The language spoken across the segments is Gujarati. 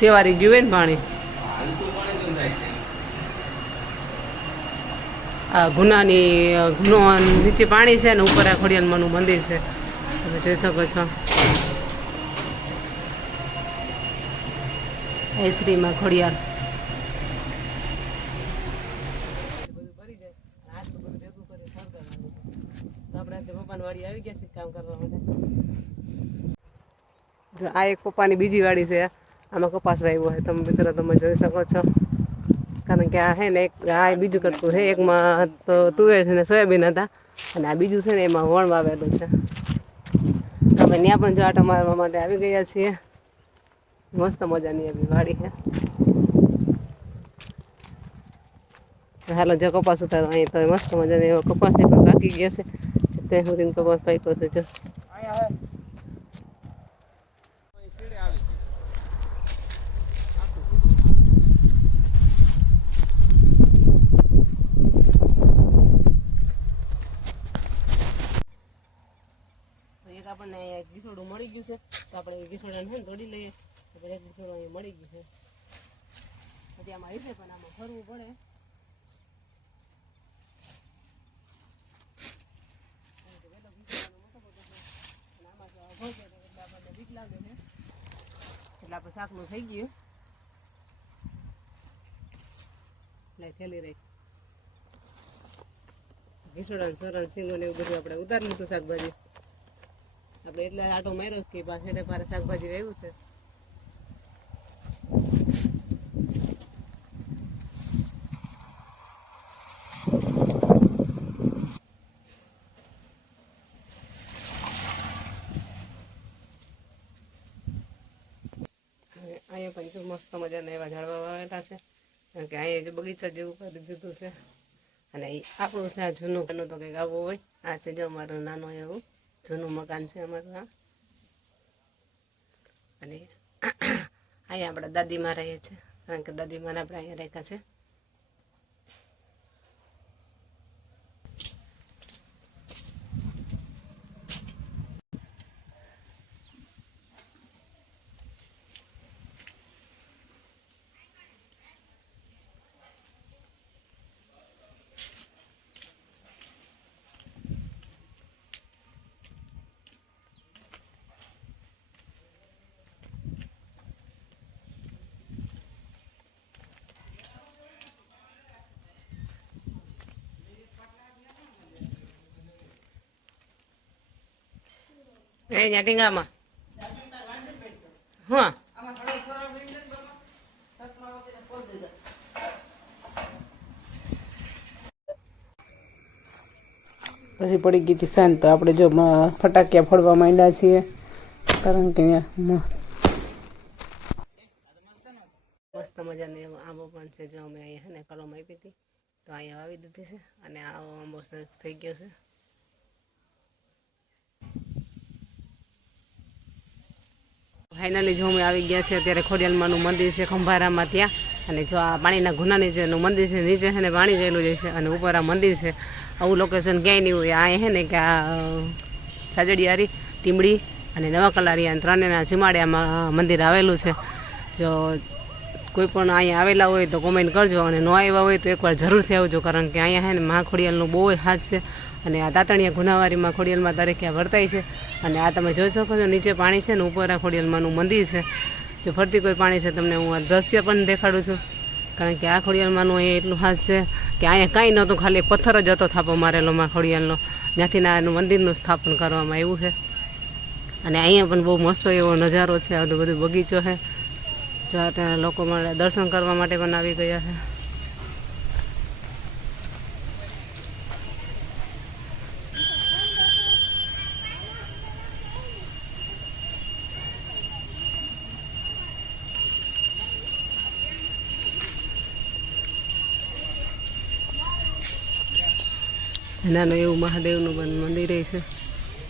સેવારી ગયું હોય ને પાણી. આ ગુનો નીચે પાણી છે ને ઉપર આ ખોડિયાલમાંનું મંદિર છે, તમે જોઈ શકો છો. એ શ્રીમાં ખોડિયાલ આપણે પપ્પાની વાડી આવી ગયા છે કામ કરવા માટે. આ એક પપ્પાની બીજી વાડી છે, આમાં કપાસ વાવ્યો હોય તમે મિત્રો તમે જોઈ શકો છો. કારણ કે આ હે ને એક આ બીજું કરતું છે, એકમાં તો તુવેર છે ને સોયાબીન હતા અને આ બીજું છે ને એમાં વણ વાવેલું છે. અમે ત્યાં પણ જો આટો મારવા માટે આવી ગયા છીએ. મસ્ત મજાની એવી વાડી છે. હાલો જો કપાસ ઉતારવા અહીં તો મસ્ત મજાની એવો કપાસની પણ પાકી ગયા છે. ત્યાં સુધી કપાસ પાક્યો છે જો. એક આપણને અહીંયા ગીસોડું મળી ગયું છે તો આપણે ગીસોડાને છે ને તોડી લઈએ. આપણે એક ગીસોડું અહીંયા મળી ગયું છે. હજી આમાં હશે પણ આમાં ફરવું પડે. એટલે આપણે શાકનું થઈ ગયું. એટલે થેલી રહી ઘીસોડા સરસ સિંગો ને એવું બધું આપણે ઉતારી લીધું શાકભાજી. આપણે એટલે આટો માર્યો કે પાછળ પારે શાકભાજી વાવ્યું છે. અહીંયા પણ મસ્ત મજાના એવા ઝાડવા વાવેલા છે. કારણ કે અહીંયા જો બગીચા જેવું કરી દીધું છે. અને આપણું છે આ જૂનું તો કંઈક આવું હોય. આ છે જો અમારું નાનું એવું જૂનું મકાન છે અમારું આ. અને અહીંયા આપણા દાદીમાં રહીએ છીએ, કારણ કે દાદીમાને આપણે અહીંયા રહેતા છે. અહીંયા ટીંગામાં હા પછી પડી ગઈ હતી શાંત. તો આપણે જો ફટાકિયા ફોડવા માંડ્યા છીએ, કારણ કે મસ્ત મજાનો એવો આંબો પણ છે. જો અમે અહીંયા ને કલમ આપી હતી તો અહીંયા વાવી દીધી છે અને આવો આંબો થઈ ગયો છે. ફાઇનલી જો અમે આવી ગયા છે અત્યારે ખોડિયાલમાંનું મંદિર છે ખંભારામાં ત્યાં. અને જો આ પાણીના ગુના નીચેનું મંદિર છે, નીચે છે ને પાણી ગયેલું જાય છે અને ઉપર આ મંદિર છે. આવું લોકેશન ક્યાંય નહીં હોય. આ છે ને કે આ સાજડિયારી, ટીમડી અને નવા કલારિયા ત્રણેના સીમાડિયામાં મંદિર આવેલું છે. જો કોઈ પણ અહીંયા આવેલા હોય તો કોમેન્ટ કરજો, અને ન આવ્યા હોય તો એકવાર જરૂરથી આવજો, કારણ કે અહીંયા છે ને મા ખોડિયાલનું બહુ જ હાથ છે. અને આ તાતણિયા ગુનાવારીમાં ખોડિયાલમાં તારીખે વર્તાય છે. અને આ તમે જોઈ શકો છો નીચે પાણી છે ને ઉપર આ ખોડિયાલમાંનું મંદિર છે. જો ફરતી કોઈ પાણી છે તમને હું આ દ્રશ્ય પણ દેખાડું છું, કારણ કે આ ખોડિયાલમાંનું અહીંયા એટલું હાથ છે કે અહીંયા કાંઈ નહોતું, ખાલી એક પથ્થર જ હતો થાપો મારેલો માં ખોડિયાલનો, જ્યાંથી આનું મંદિરનું સ્થાપન કરવામાં આવ્યું છે. અને અહીંયા પણ બહુ મસ્ત એવો નજારો છે. આ બધું બગીચો છે. જો લોકો દર્શન કરવા માટે પણ આવી ગયા છે. નાનું એવું મહાદેવનું પણ મંદિર છે,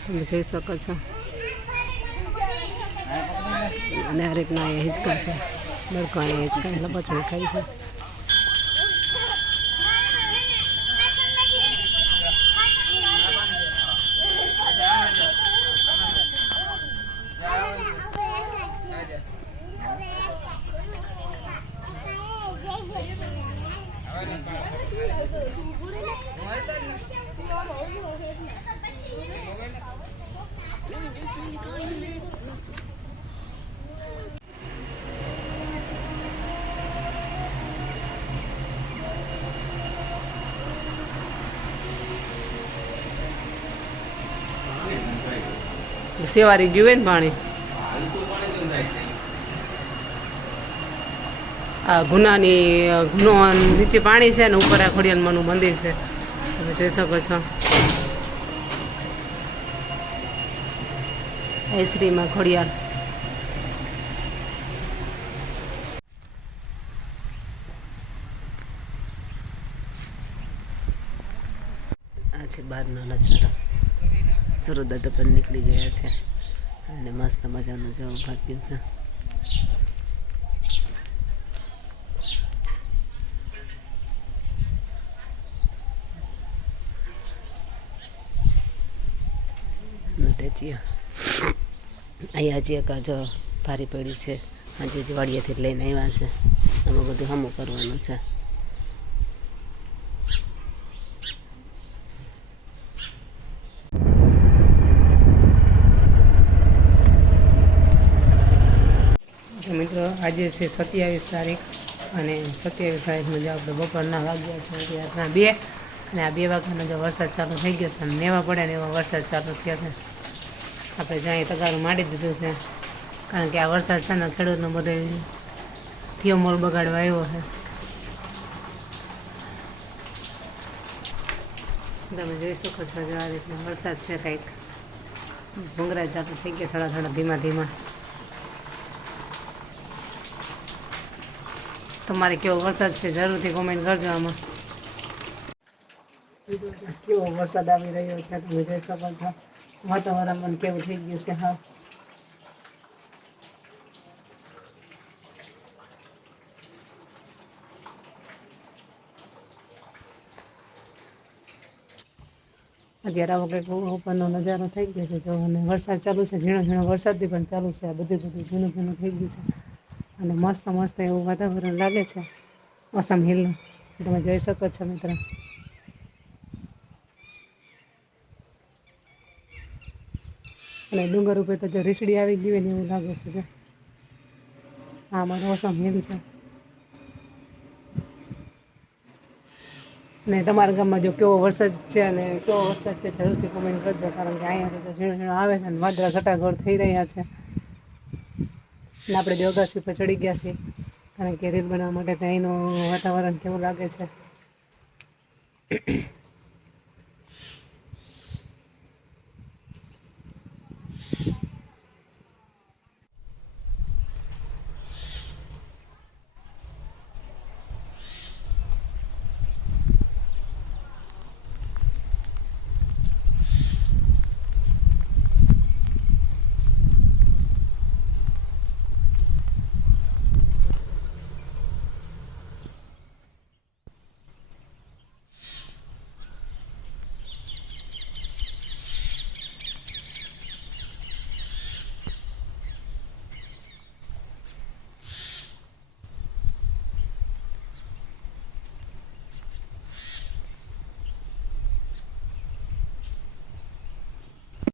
તમે જોઈ શકો છો. અને આ રીતના અહીંયા હિંચકા છે, બરકો અહીંયા હિંચકા લપચમાં ખાય છે. સેવારી ગયું હોય ને પાણી. આ ગુનો નીચે પાણી છે ને ઉપર આ ખોડિયાલમાંનું મંદિર છે, તમે જોઈ શકો છો. શ્રીમાં ખોડિયાલ. આ છે બહારનો નજારો. સૂર્યદાદા પણ નીકળી ગયા છે અને મસ્ત મજાનું જેવું ભાગ્યું છે. અહીંયા હજી એક જો ભારી પડી છે, આજે વાડિયાથી લઈને આવ્યા છે. આમાં બધું હમું કરવાનું છે. મિત્રો આજે છે 27 તારીખ અને 27 તારીખમાં જો આપણે બપોરના વાગ્યા છે રાતના 2 અને આ 2 વાગ્યાનો જો વરસાદ ચાલુ થઈ ગયો છે અને નેવા પડે ને એવા વરસાદ ચાલુ થયો છે. આપણે જ્યાં તગારું માંડી દીધું છે કારણ કે આ વરસાદ છે ને ખેડૂતનો બધો થયો મોલ બગાડવા આવ્યો છે. તમે જોઈ શકો છો જો આ રીતના વરસાદ છે, કંઈક ભૂંગરા ચાલુ થઈ ગયા થોડા થોડા ધીમા ધીમા. તમારે કેવો વરસાદ છે જરૂરથી કોમેન્ટ કરજો. આમાં કેવો વરસાદ આવી રહ્યો છે તમે જોઈ શકો છો. વાતાવરણ પણ કેવું થઈ ગયું છે. હા, અત્યારે આવો કંઈક ઉપરનો નજારો થઈ ગયો છે જો. અને વરસાદ ચાલુ છે, ઝીણો ઝીણો વરસાદથી પણ ચાલુ છે. આ બધું ઝીણું ઝીણું થઈ ગયું છે અને મસ્ત મસ્ત એવું વાતાવરણ લાગે છે અસમ હિલનું. તમે જોઈ શકો છો મિત્રો. અને ડુંગર ઉપર તો જો રીસડી આવી ગઈ હોય ને એવું લાગે છે. હા, મારું અસમ હિલ છે. ને તમારા ગામમાં જો કેવો વરસાદ છે અને કેવો વરસાદ છે જરૂરથી કોમેન્ટ કરજો, કારણ કે અહીંયા તો ઝીણો ઝીણો આવે છે અને વાદળા ઘટાઘોળ થઈ રહ્યા છે. અને આપણે જો અગાસી પર ચડી ગયા છીએ કારણ કે રીલ બનાવવા માટે તો અહીંનું વાતાવરણ કેવું લાગે છે.